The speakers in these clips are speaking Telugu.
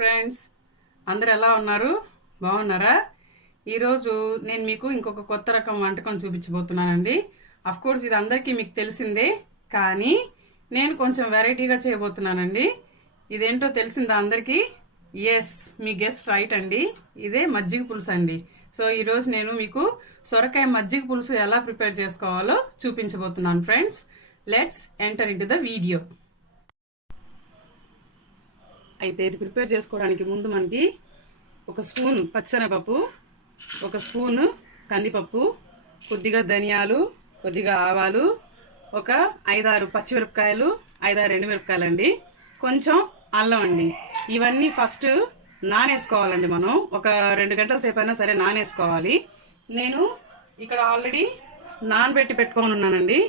ఫ్రెండ్స్, అందరు ఎలా ఉన్నారు? బాగున్నారా? ఈరోజు నేను మీకు ఇంకొక కొత్త రకం వంటకం చూపించబోతున్నానండి. అఫ్ కోర్స్ ఇది అందరికీ మీకు తెలిసిందే, కానీ నేను కొంచెం వెరైటీగా చేయబోతున్నానండి. ఇదేంటో తెలిసిందా అందరికీ? ఎస్, మీ గెస్ రైట్ అండి. ఇదే మజ్జిగ పులుసు అండి. సో ఈరోజు నేను మీకు సొరకాయ మజ్జిగ పులుసు ఎలా ప్రిపేర్ చేసుకోవాలో చూపించబోతున్నాను friends. Let's enter in to the video. అయితే ఇది ప్రిపేర్ చేసుకోవడానికి ముందు మనకి ఒక స్పూన్ పచ్చిశనగపప్పు, ఒక స్పూను కందిపప్పు, కొద్దిగా ధనియాలు, కొద్దిగా ఆవాలు, ఒక 5-6 పచ్చిమిరపకాయలు, 5-6 ఎండుమిరపకాయలు అండి, కొంచెం అల్లం అండి. ఇవన్నీ ఫస్ట్ నానేసుకోవాలండి. మనం ఒక 2 గంటల సేపు అయినా సరే నానేసుకోవాలి. నేను ఇక్కడ ఆల్రెడీ నానబెట్టి పెట్టుకొని ఉన్నానండి.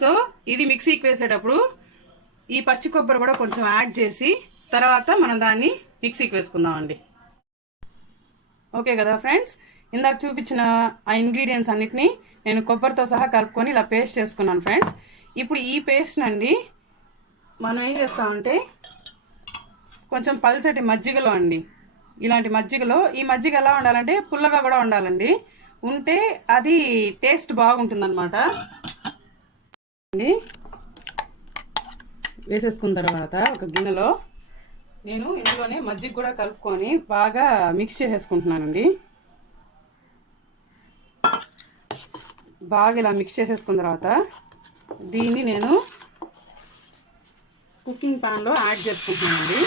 సో ఇది మిక్సీకి వేసేటప్పుడు ఈ పచ్చి కొబ్బరి కూడా కొంచెం యాడ్ చేసి తర్వాత మనం దాన్ని మిక్సీకి వేసుకుందామండి. ఓకే కదా ఫ్రెండ్స్, ఇందాక చూపించిన ఆ ఇంగ్రీడియంట్స్ అన్నిటినీ నేను కొబ్బరితో సహా కలుపుకొని ఇలా పేస్ట్ చేసుకున్నాను ఫ్రెండ్స్. ఇప్పుడు ఈ పేస్ట్ అండి మనం ఏం చేస్తామంటే కొంచెం పల్చటి మజ్జిగలో అండి, ఇలాంటి మజ్జిగలో, ఈ మజ్జిగ ఎలా ఉండాలంటే పుల్లగా కూడా ఉండాలండి, ఉంటే అది టేస్ట్ బాగుంటుందన్నమాట అండి. వేసేసుకున్న తర్వాత ఒక గిన్నెలో నేను ఇందులోనే మజ్జిగ కూడా కలుపుకొని బాగా మిక్స్ చేసేసుకుంటున్నానండి. బాగా ఇలా మిక్స్ చేసేసుకున్న తర్వాత దీన్ని నేను కుకింగ్ ప్యాన్లో యాడ్ చేసుకుంటున్నానండి.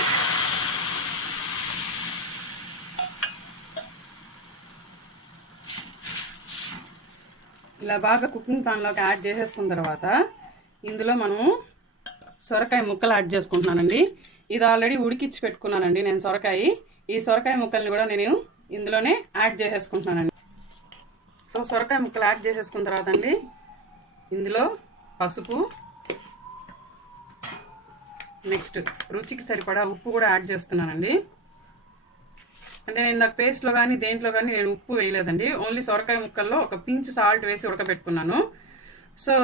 ఇలా బాగా కుకింగ్ ప్యాన్లోకి యాడ్ చేసేసుకున్న తర్వాత ఇందులో మనం సొరకాయ ముక్కలు యాడ్ చేసుకుంటున్నానండి. ఇది ఆల్రెడీ ఉడికిచ్చి పెట్టుకున్నానండి నేను సొరకాయ. ఈ సొరకాయ ముక్కల్ని కూడా నేను ఇందులోనే యాడ్ చేసేసుకుంటున్నానండి. సో సొరకాయ ముక్కలు యాడ్ చేసేసుకున్న తర్వాత అండి ఇందులో పసుపు, నెక్స్ట్ రుచికి సరిపడా ఉప్పు కూడా యాడ్ చేస్తున్నానండి. అంటే నేను ఇందాక పేస్ట్లో కానీ దేంట్లో కానీ నేను ఉప్పు వేయలేదండి, ఓన్లీ సొరకాయ ముక్కల్లో ఒక పించ్ సాల్ట్ వేసి ఉడకబెట్టుకున్నాను. సో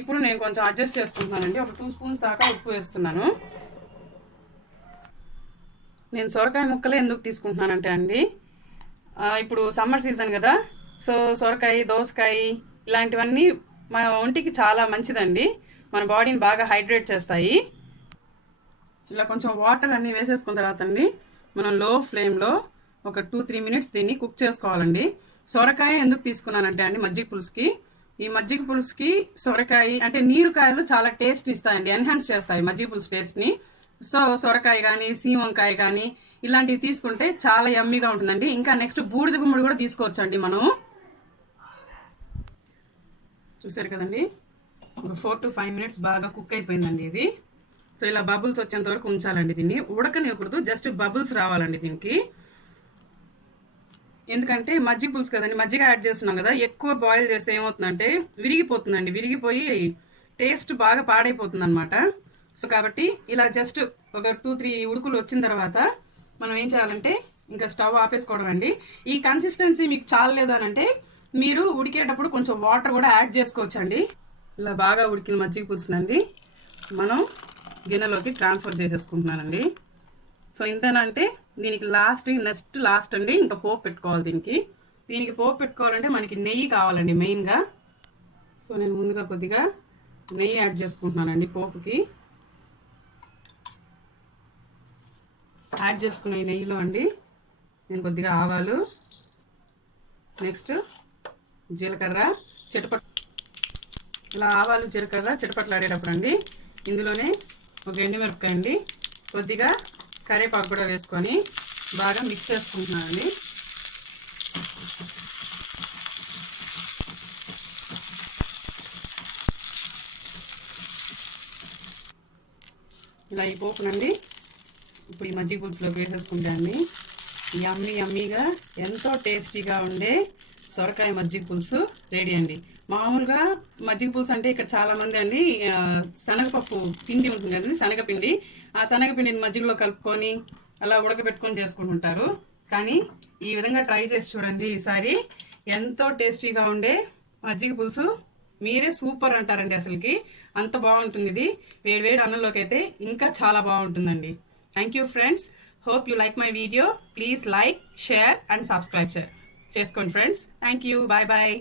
ఇప్పుడు నేను కొంచెం అడ్జస్ట్ చేసుకుంటున్నానండి. ఒక 2 స్పూన్స్ దాకా ఉప్పు వేస్తున్నాను. నేను సొరకాయ ముక్కలే ఎందుకు తీసుకుంటున్నానంటే అండి, ఇప్పుడు సమ్మర్ సీజన్ కదా, సో సొరకాయ, దోసకాయ ఇలాంటివన్నీ మన ఒంటికి చాలా మంచిదండి, మన బాడీని బాగా హైడ్రేట్ చేస్తాయి. ఇలా కొంచెం వాటర్ అన్నీ వేసేసుకున్న తర్వాత అండి మనం లో ఫ్లేమ్లో ఒక 2-3 మినిట్స్ దీన్ని కుక్ చేసుకోవాలండి. సొరకాయ ఎందుకు తీసుకున్నానంటే అండి మజ్జిగ పులుసుకి, ఈ మజ్జిగ పులుసుకి సొరకాయ అంటే నీరుకాయలు చాలా టేస్ట్ ఇస్తాయండి, ఎన్హాన్స్ చేస్తాయి మజ్జిగ పులుసు టేస్ట్ని. సో సొరకాయ కానీ, సీవంకాయ కానీ ఇలాంటివి తీసుకుంటే చాలా యమ్మీగా ఉంటుందండి. ఇంకా నెక్స్ట్ బూడిద గుమ్మడి కూడా తీసుకోవచ్చండి మనం. చూసారు కదండి, ఒక 4 to 5 మినిట్స్ బాగా కుక్ అయిపోయిందండి ఇది. సో ఇలా బబుల్స్ వచ్చేంత వరకు ఉంచాలండి, దీన్ని ఉడకనివ్వకూడదు, జస్ట్ బబుల్స్ రావాలండి దీనికి. ఎందుకంటే మజ్జిగ పులుసు కదండి, మజ్జిగ యాడ్ చేస్తున్నాం కదా, ఎక్కువ బాయిల్ చేస్తే ఏమవుతుందంటే విరిగిపోతుందండి, విరిగిపోయి టేస్ట్ బాగా పాడైపోతుంది అనమాట. సో కాబట్టి ఇలా జస్ట్ ఒక 2-3 ఉడుకులు వచ్చిన తర్వాత మనం ఏం చేయాలంటే ఇంకా స్టవ్ ఆపేసుకోవడం అండి. ఈ కన్సిస్టెన్సీ మీకు చాలలేదు అని అంటే మీరు ఉడికేటప్పుడు కొంచెం వాటర్ కూడా యాడ్ చేసుకోవచ్చండి. ఇలా బాగా ఉడికిన మజ్జిగ పులుసునండి మనం గిన్నెలోకి ట్రాన్స్ఫర్ చేసేసుకుంటున్నానండి. సో ఇంతేనంటే దీనికి లాస్ట్ అండి ఇంకా పోపు పెట్టుకోవాలి. దీనికి పోపు పెట్టుకోవాలంటే మనకి నెయ్యి కావాలండి మెయిన్గా. సో నేను ముందుగా కొద్దిగా నెయ్యి యాడ్ చేసుకుంటున్నానండి పోపుకి. యాడ్ చేసుకున్న ఈ నెయ్యిలో అండి నేను కొద్దిగా ఆవాలు, నెక్స్ట్ జీలకర్ర ఇలా ఆవాలు జీలకర్ర చిటపట్లాడేటప్పుడు అండి ఇందులోనే ఒక ఎండుమిరపకాయ అండి, కొద్దిగా కరివేపాకు కూడా వేసుకొని బాగా మిక్స్ చేసుకుంటున్నానండి. ఇలా ఈ పోపునండి ఇప్పుడు ఈ మజ్జిగ పులుసులోకి వేసేసుకుంటే అండి యమ్మీగా ఎంతో టేస్టీగా ఉండే సొరకాయ మజ్జిగ పులుసు రెడీ అండి. మామూలుగా మజ్జిగ పులుసు అంటే ఇక్కడ చాలా మంది అండి శనగపప్పు పిండి ఉంటుంది కదండి, శనగపిండి, ఆ శనగపిండిని మజ్జిగలో కలుపుకొని అలా ఉడకబెట్టుకొని చేసుకుంటుంటారు. కానీ ఈ విధంగా ట్రై చేసి చూడండి ఈసారి, ఎంతో టేస్టీగా ఉండే మజ్జిగ పులుసు మీరే సూపర్ అంటారండి. అసలుకి అంత బాగుంటుంది ఇది, వేడి వేడి అన్నంలోకి అయితే ఇంకా చాలా బాగుంటుందండి. Thank you friends hope you like my video. Please like, share and subscribe చేసుకోండి friends. Thank you. Bye bye.